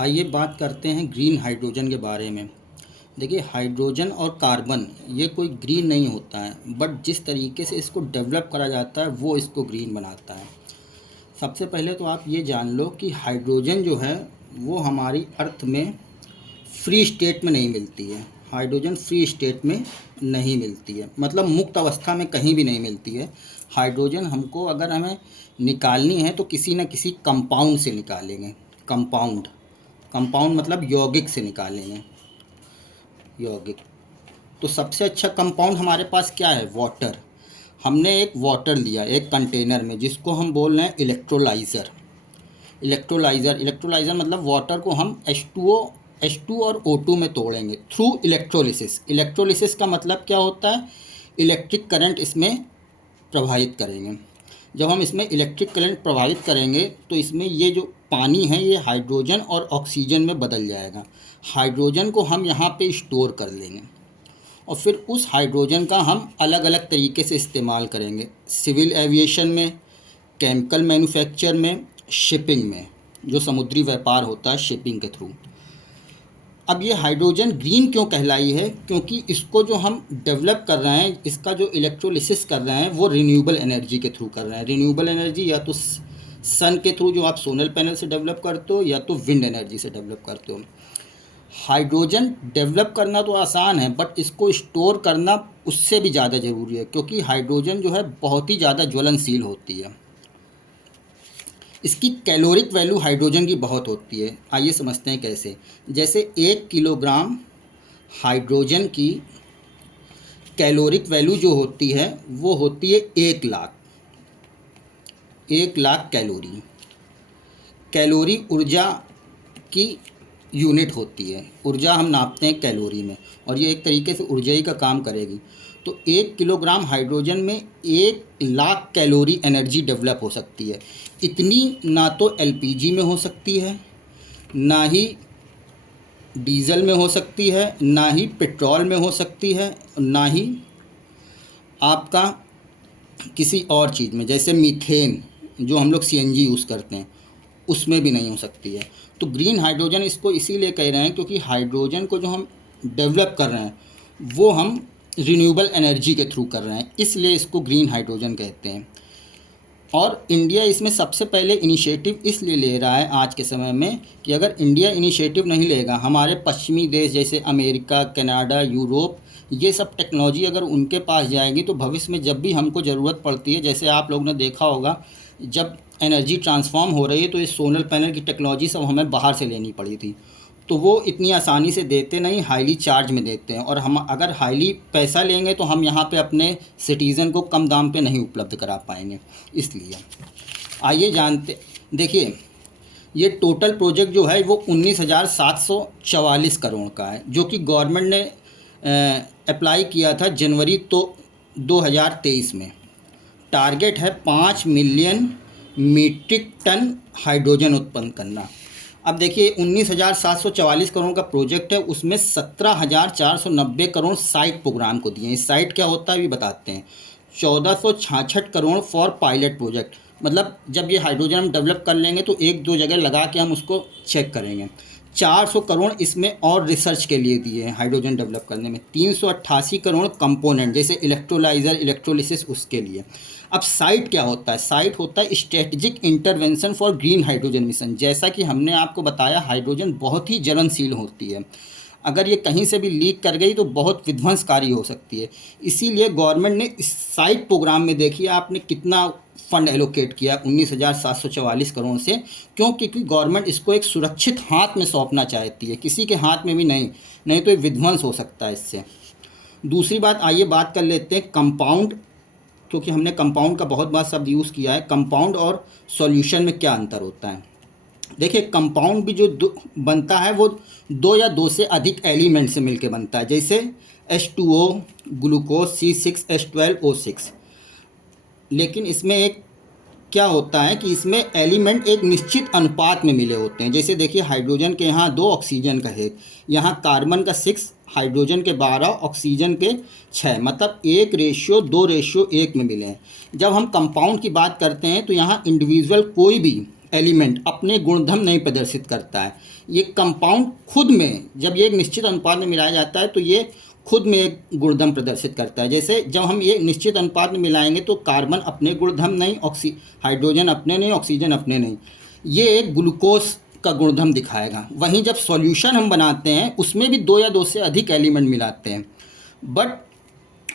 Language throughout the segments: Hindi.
आइए बात करते हैं ग्रीन हाइड्रोजन के बारे में। देखिए, हाइड्रोजन और कार्बन ये कोई ग्रीन नहीं होता है, बट जिस तरीके से इसको डेवलप करा जाता है वो इसको ग्रीन बनाता है। सबसे पहले तो आप ये जान लो कि हाइड्रोजन जो है वो हमारी अर्थ में फ्री स्टेट में नहीं मिलती है। हाइड्रोजन फ्री स्टेट में नहीं मिलती है, मतलब मुक्त अवस्था में कहीं भी नहीं मिलती है। हाइड्रोजन हमको अगर हमें निकालनी है तो किसी न किसी कंपाउंड से निकालेंगे। कंपाउंड कंपाउंड मतलब यौगिक से निकालेंगे। यौगिक। तो सबसे अच्छा कंपाउंड हमारे पास क्या है? वाटर। हमने एक वाटर लिया एक कंटेनर में, जिसको हम बोल रहे हैं इलेक्ट्रोलाइज़र। इलेक्ट्रोलाइज़र मतलब वाटर को हम H2O और O2 में तोड़ेंगे थ्रू इलेक्ट्रोलिसिस। इलेक्ट्रोलिसिस का मतलब क्या होता है? इलेक्ट्रिक करंट इसमें प्रवाहित करेंगे। जब हम इसमें इलेक्ट्रिक करंट प्रवाहित करेंगे तो इसमें ये जो पानी है ये हाइड्रोजन और ऑक्सीजन में बदल जाएगा। हाइड्रोजन को हम यहाँ पे स्टोर कर लेंगे और फिर उस हाइड्रोजन का हम अलग अलग तरीके से इस्तेमाल करेंगे। सिविल एविएशन में, केमिकल मैन्युफैक्चर में, शिपिंग में, जो समुद्री व्यापार होता है शिपिंग के थ्रू। अब ये हाइड्रोजन ग्रीन क्यों कहलाई है? क्योंकि इसको जो हम डेवलप कर रहे हैं, इसका जो इलेक्ट्रोलिसिस कर रहे हैं वो रिन्यूएबल एनर्जी के थ्रू कर रहे हैं। रिन्यूएबल एनर्जी या तो सन के थ्रू जो आप सोलर पैनल से डेवलप करते हो, या तो विंड एनर्जी से डेवलप करते हो। हाइड्रोजन डेवलप करना तो आसान है, बट इसको स्टोर करना उससे भी ज़्यादा ज़रूरी है, क्योंकि हाइड्रोजन जो है बहुत ही ज़्यादा ज्वलनशील होती है। इसकी कैलोरिक वैल्यू हाइड्रोजन की बहुत होती है। आइए समझते हैं कैसे। जैसे 1 किलोग्राम हाइड्रोजन की कैलोरिक वैल्यू जो होती है वो होती है 1 लाख। 1 लाख कैलोरी। कैलोरी ऊर्जा की यूनिट होती है। ऊर्जा हम नापते हैं कैलोरी में, और ये एक तरीके से ऊर्जा ही का काम करेगी। तो 1 किलोग्राम हाइड्रोजन में 1 लाख कैलोरी एनर्जी डेवलप हो सकती है। इतनी ना तो एलपीजी में हो सकती है, ना ही डीजल में हो सकती है, ना ही पेट्रोल में हो सकती है, ना ही आपका किसी और चीज़ में, जैसे मीथेन जो हम लोग सीएनजी यूज़ करते हैं उसमें भी नहीं हो सकती है। तो ग्रीन हाइड्रोजन इसको इसीलिए कह रहे हैं क्योंकि हाइड्रोजन को जो हम डेवलप कर रहे हैं वो हम रिन्यूएबल एनर्जी के थ्रू कर रहे हैं, इसलिए इसको ग्रीन हाइड्रोजन कहते हैं। और इंडिया इसमें सबसे पहले इनिशिएटिव इसलिए ले रहा है आज के समय में कि अगर इंडिया इनिशिएटिव नहीं लेगा, हमारे पश्चिमी देश जैसे अमेरिका, कनाडा, यूरोप, ये सब टेक्नोलॉजी अगर उनके पास जाएगी तो भविष्य में जब भी हमको ज़रूरत पड़ती है, जैसे आप लोगों ने देखा होगा जब एनर्जी ट्रांसफॉर्म हो रही है तो ये सोलर पैनल की टेक्नोलॉजी सब हमें बाहर से लेनी पड़ी थी, तो वो इतनी आसानी से देते नहीं, हाईली चार्ज में देते हैं। और हम अगर हाईली पैसा लेंगे तो हम यहाँ पे अपने सिटीज़न को कम दाम पे नहीं उपलब्ध करा पाएंगे। इसलिए आइए जानते, देखिए ये टोटल प्रोजेक्ट जो है वो 19,744 करोड़ का है, जो कि गवर्नमेंट ने अप्लाई किया था जनवरी 2023 में। टारगेट है 5 मिलियन मीट्रिक टन हाइड्रोजन उत्पन्न करना। अब देखिए 19,744 करोड़ का प्रोजेक्ट है, उसमें 17,490 करोड़ साइट प्रोग्राम को दिए हैं। साइट क्या होता है भी बताते हैं। 1,466 करोड़ फॉर पायलट प्रोजेक्ट, मतलब जब ये हाइड्रोजन हम डेवलप कर लेंगे तो एक दो जगह लगा के हम उसको चेक करेंगे। 400 करोड़ इसमें और रिसर्च के लिए दिए हैं हाइड्रोजन डेवलप करने में। 388 करोड़ कंपोनेंट जैसे इलेक्ट्रोलाइज़र, इलेक्ट्रोलिसिस, उसके लिए। अब साइट क्या होता है? साइट होता है strategic intervention for green hydrogen mission. जैसा कि हमने आपको बताया, हाइड्रोजन बहुत ही ज्वलनशील होती है, अगर ये कहीं से भी लीक कर गई तो बहुत विध्वंसकारी हो सकती है। इसीलिए गवर्नमेंट ने इस साइट प्रोग्राम में, देखिए आपने कितना फ़ंड एलोकेट किया 19,744 करोड़ से। क्यों? क्योंकि गवर्नमेंट इसको एक सुरक्षित हाथ में सौंपना चाहती है, किसी के हाथ में भी नहीं तो ये विध्वंस हो सकता है इससे। दूसरी बात, आइए बात कर लेते हैं कंपाउंड, क्योंकि हमने कंपाउंड का बहुत बार शब्द यूज़ किया है। कंपाउंड और सॉल्यूशन में क्या अंतर होता है? देखिए कंपाउंड भी जो बनता है वो 2 या 2 से अधिक एलिमेंट से मिलके बनता है, जैसे H2O, ग्लूकोज, C6H12O6। लेकिन इसमें एक क्या होता है कि इसमें एलिमेंट एक निश्चित अनुपात में मिले होते हैं। जैसे देखिए हाइड्रोजन के यहाँ 2, ऑक्सीजन का 1, यहाँ कार्बन का 6, हाइड्रोजन के 12, ऑक्सीजन के 6, मतलब 1:2:1 में मिले हैं। जब हम कंपाउंड की बात करते हैं तो यहाँ इंडिविजुअल कोई भी एलिमेंट अपने गुणधर्म नहीं प्रदर्शित करता है। ये कंपाउंड खुद में जब ये एक निश्चित अनुपात में मिलाया जाता है तो ये खुद में एक गुणधर्म प्रदर्शित करता है। जैसे जब हम ये निश्चित अनुपात में मिलाएंगे तो कार्बन अपने गुणधर्म नहीं, हाइड्रोजन अपने नहीं, ऑक्सीजन अपने नहीं, ये एक ग्लूकोज का गुणधर्म दिखाएगा। वहीं जब सॉल्यूशन हम बनाते हैं उसमें भी 2 या 2 से अधिक एलिमेंट मिलाते हैं, बट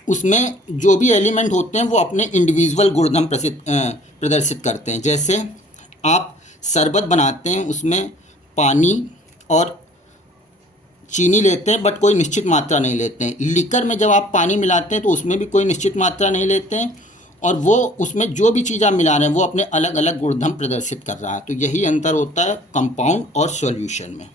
उसमें जो भी एलिमेंट होते हैं वो अपने इंडिविजुअल गुणधर्म प्रदर्शित करते हैं। जैसे आप शरबत बनाते हैं, उसमें पानी और चीनी लेते हैं बट कोई निश्चित मात्रा नहीं लेते हैं। लिकर में जब आप पानी मिलाते हैं तो उसमें भी कोई निश्चित मात्रा नहीं लेते हैं, और वो उसमें जो भी चीज़ आप मिला रहे हैं वो अपने अलग अलग गुणधर्म प्रदर्शित कर रहा है। तो यही अंतर होता है कंपाउंड और सॉल्यूशन में।